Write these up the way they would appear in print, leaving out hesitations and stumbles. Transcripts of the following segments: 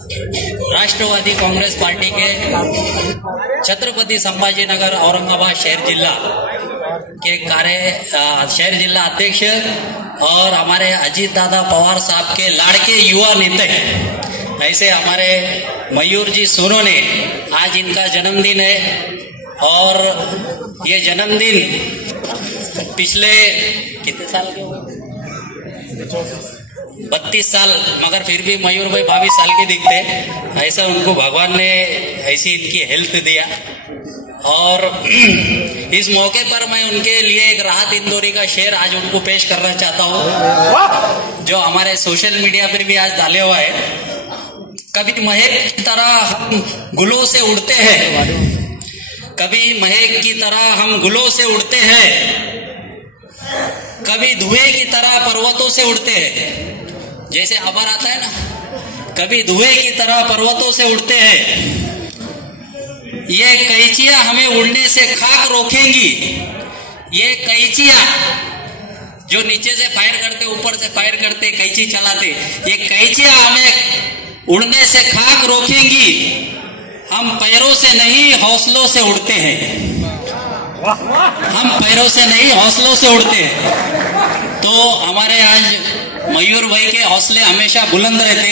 Rashtrawadi Congress party के छत्रपति संभाजीनगर औरंगाबाद शहर जिला के शहर जिला अध्यक्ष और हमारे अजीत दादा पवार साहब के लाड़के युवा नेता ऐसे हमारे मयूर जी सोनोने आज इनका जन्मदिन है। और ये जन्मदिन पिछले कितने साल के हुए 32 साल, मगर फिर भी मयूर भाई 22 साल के दिखते। ऐसा उनको भगवान ने ऐसी इनकी हेल्थ दिया। और इस मौके पर मैं उनके लिए एक राहत इंदौरी का शेर आज उनको पेश करना चाहता हूँ, जो हमारे सोशल मीडिया पर भी आज डाले हुआ है। कभी महक की तरह हम गुलों से उड़ते हैं, कभी महक की तरह हम गुलों से उड़ते हैं, कभी धुएं की तरह पर्वतों से उड़ते हैं। जैसे अबर आता है ना, कभी धुएं की तरह पर्वतों से उड़ते हैं। ये कैचियां हमें उड़ने से खाक रोकेंगी। ये कैचियां जो नीचे से फायर करते, ऊपर से फायर करते, कैची चलाते, ये कैचियां हमें उड़ने से खाक रोकेंगी। हम पैरों से नहीं हौसलों से उड़ते हैं। हम पैरों से नहीं हौसलों से उड़ते हैं। तो हमारे आज मयूर भाई के हौसले हमेशा बुलंद रहते।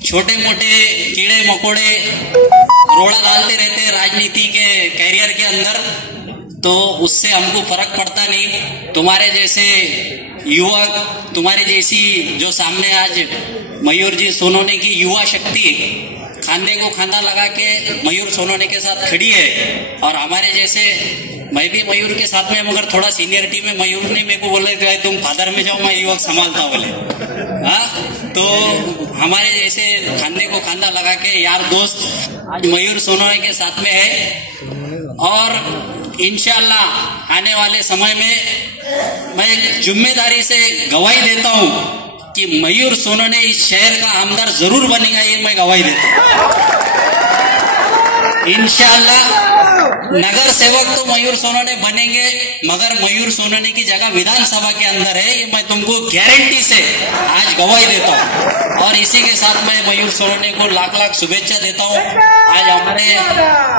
छोटे मोटे कीड़े मकोड़े रोड़ा डालते रहते राजनीति के कैरियर के अंदर, तो उससे हमको फर्क पड़ता नहीं। तुम्हारे जैसे युवक, तुम्हारे जैसी जो सामने आज मयूर जी सोनोने की युवा शक्ति खांधे को खांधा लगा के मयूर सोनोने के साथ खड़ी है। और हमारे जैसे, मैं भी मयूर के साथ में, मगर थोड़ा सीनियरिटी में मयूर ने मेरे को बोले कि तुम फादर में जाओ, मैं युवक संभालता हूँ बोले। हाँ, तो हमारे जैसे खांधे को खांधा लगा के यार दोस्त आज मयूर सोनोने के साथ में है। और इंशाल्लाह आने वाले समय में मैं जिम्मेदारी से गवाही देता हूँ कि मयूर सोनोने इस शहर का हमदर्द जरूर बनेगा। ये मैं गवाही देता हूँ। इंशाल्लाह नगर सेवक तो मयूर सोनोने बनेंगे, मगर मयूर सोनोने की जगह विधानसभा के अंदर है, ये मैं तुमको गारंटी से आज गवाही देता हूँ। और इसी के साथ मैं मयूर सोनोने को लाख लाख शुभेच्छा देता हूँ। आज हमारे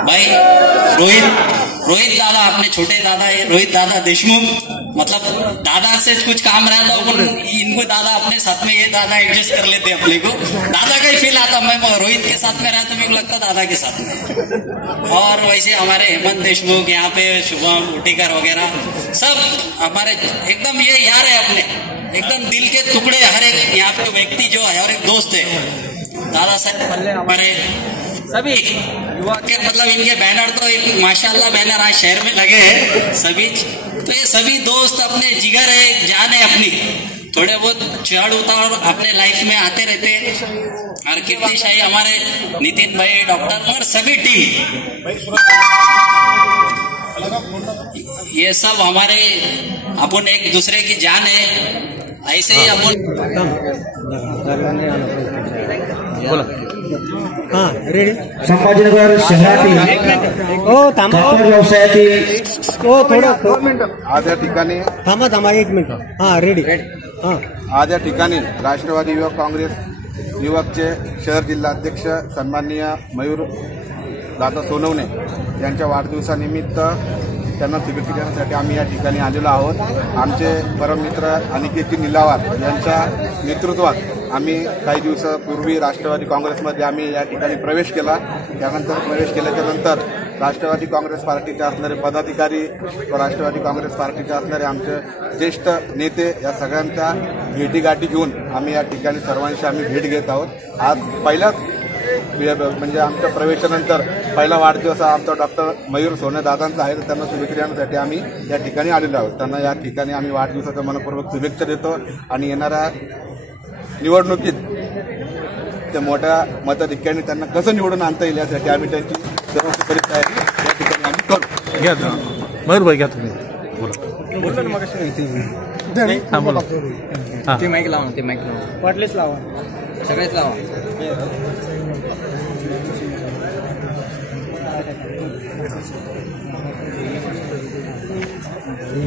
भाई रोहित दादा, अपने छोटे दादा रोहित दादा देशमुख, मतलब दादा से कुछ काम रहा था इनको दादा अपने साथ में, ये दादा एडजस्ट कर लेते अपने को। दादा का ही फील आता, मैं रोहित के साथ में रहा तो मेरे को लगता दादा के साथ में। और वैसे हमारे हेमंत देशमुख, यहाँ पे शुभम उटीकर वगैरह सब हमारे एकदम ये यार है अपने, एकदम दिल के टुकड़े। हर एक यहाँ पे व्यक्ति जो है, हर एक दोस्त है। दादा साहब हमारे सभी युवा के, मतलब इनके बैनर तो एक माशाल्लाह बैनर आज शहर में लगे हैं सभी। तो ये सभी दोस्त अपने जिगर है, जान है अपनी, थोड़े बहुत चढ़ उतार अपने लाइफ में आते रहते हैं। और कीर्ति शाही हमारे नितिन भाई, डॉक्टर, मगर सभी टीम, ये सब हमारे अपन एक दूसरे की जान है। ऐसे ही अपन रेडी संभाजीनगर शहरातील व्यवसायातील आज या ठिकाणी थांबा 1 मिनिट। रेडी। आज या ठिकाणी राष्ट्रवादी युवक काँग्रेस युवकचे शहर जिल्हा अध्यक्ष सन्माननीय मयूर दादा सोनवणे यांच्या वाढदिवसानिमित्त त्यांना शुभेच्छा देण्यासाठी आम्ही या ठिकाणी आलेलो आहोत। आमचे परममित्र अनिकेतजी निलावार यांच्या नेतृत्वात आम्ही काही दिवसापूर्वी राष्ट्रवादी काँग्रेसमध्ये आम्ही या ठिकाणी प्रवेश केला। त्यानंतर प्रवेश केल्याच्या नंतर राष्ट्रवादी काँग्रेस पार्टीचे असणारे पदाधिकारी व राष्ट्रवादी काँग्रेस पार्टीचे असणारे आमचे ज्येष्ठ नेते या सगळ्यांच्या भेटीगाठी घेऊन आम्ही या ठिकाणी सर्वांशी आम्ही भेट घेत आहोत। आज पहिल्याच म्हणजे आमच्या प्रवेशानंतर पहिला वाढदिवस आमचा डॉक्टर मयूर सोने दादांचा आहे, तर त्यांना शुभेच्छा देण्यासाठी आम्ही या ठिकाणी आलेलो आहोत। त्यांना या ठिकाणी आम्ही वाढदिवसाच्या मनपूर्वक शुभेच्छा देतो आणि येणाऱ्या निवडणुकीत त्या मोठ्या मताधिक्याने त्यांना कसं निवडून आणता येईल यासाठी आम्ही त्यांची सर्व तयारी या ठिकाणी आम्ही करू। घ्या मयूर भाई, घ्या तुम्ही बोला ना, मग ते माईक लावा, ते माईक लावा, वाटलेच लावा, सगळेच लावा।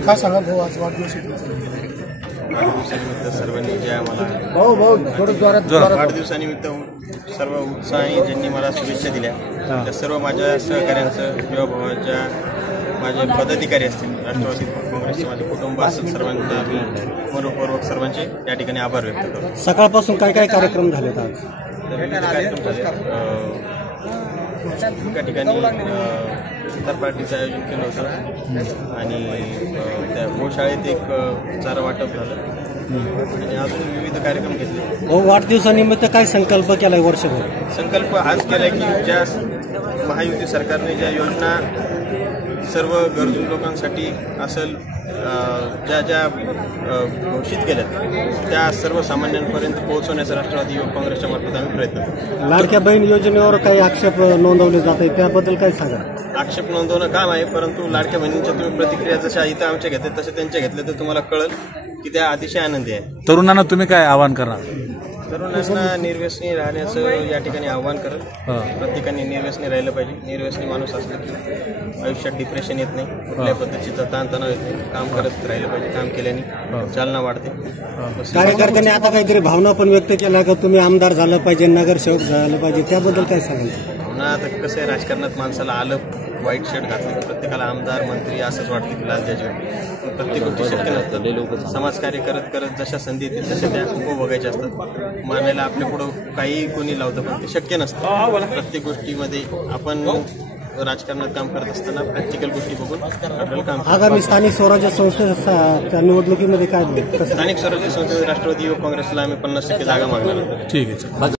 काय सांगा भाऊ, आज वाढदिवस वाढदिवसानिमित्त सर्वांनी जे आम्हाला भाऊ थोडं जोरात वाढदिवसानिमित्त सर्व उत्साही ज्यांनी मला शुभेच्छा दिल्या त्या सर्व माझ्या सहकाऱ्यांचं किंवा भावाच्या माझे पदाधिकारी असतील, राष्ट्रवादी काँग्रेसचे माझे कुटुंब असेल, सर्वांचा मी मनपूर्वक सर्वांचे या ठिकाणी आभार व्यक्त करतो. सकाळपासून काय काय कार्यक्रम झालेत आज? तर विविध कार्यक्रम झाले. एका ठिकाणी इतर पार्टीचं आयोजन केलं होतं आणि त्या गोशाळेत एक चारा वाटप झालं आणि अजून विविध कार्यक्रम घेतले. वाढदिवसानिमित्त काय संकल्प केलाय वर्षभर? संकल्प आज केला की ज्या महायुती सरकारने ज्या योजना सर्व गरजू लोकांसाठी असेल ज्या ज्या घोषित केल्यात त्या सर्वसामान्यांपर्यंत पोहोचवण्याचा राष्ट्रवादी युवक काँग्रेसच्या मार्फत आम्ही प्रयत्न करतो. लाडक्या बहीण योजनेवर काही आक्षेप नोंदवले जात आहे, त्याबद्दल काय सांगा? आक्षेप नोंदवणं काम आहे, परंतु लाडक्या बहिणींच्या तुम्ही प्रतिक्रिया जशा इथं आमच्या घेतल्या तसे त्यांच्या घेतल्या तर तुम्हाला कळेल की त्या अतिशय आनंदी आहे. तरुणांना तुम्ही काय आवाहन करणार? तरुणांना निर्व्यसनी राहण्याचं या ठिकाणी आव्हान करेल. प्रत्येकाने निर्व्यसनी राहिलं पाहिजे. निर्व्यसनी माणूस असलं की आयुष्यात डिप्रेशन येत नाही, कुठल्या पद्धतीचा ताणतणाव येत नाही. काम करत राहिलं पाहिजे. काम केल्याने चालना वाढते. कार्यकर्त्यांनी आता काहीतरी भावना पण व्यक्त केल्या का तुम्ही आमदार झालं पाहिजे, नगरसेवक झालं पाहिजे, त्याबद्दल काय सांगाल? भावना आता कसं आहे, राजकारणात माणसाला आलं व्हाईट शर्ट घातलं प्रत्येकाला आमदार मंत्री असंच वाटतं की लाल त्याच्यावर प्रत्येक गोष्टी शक्य नसतात. समाजकार्य करत करत जशा संधी येतील तशा त्या उपभोगायच्या असतात. मानायला आपल्या पुढं काही कोणी लावतं पण ते शक्य नसतं. प्रत्येक गोष्टीमध्ये आपण राजकारणात काम करत असताना प्रॅक्टिकल गोष्टी बघून आपल्याला काम आगामी स्थानिक स्वराज्य संस्थेच्या निवडणुकीमध्ये काय? स्थानिक स्वराज्य संस्थेमध्ये राष्ट्रवादी युवक काँग्रेसला आम्ही 50% जागा मागणार आहोत. ठीक आहे.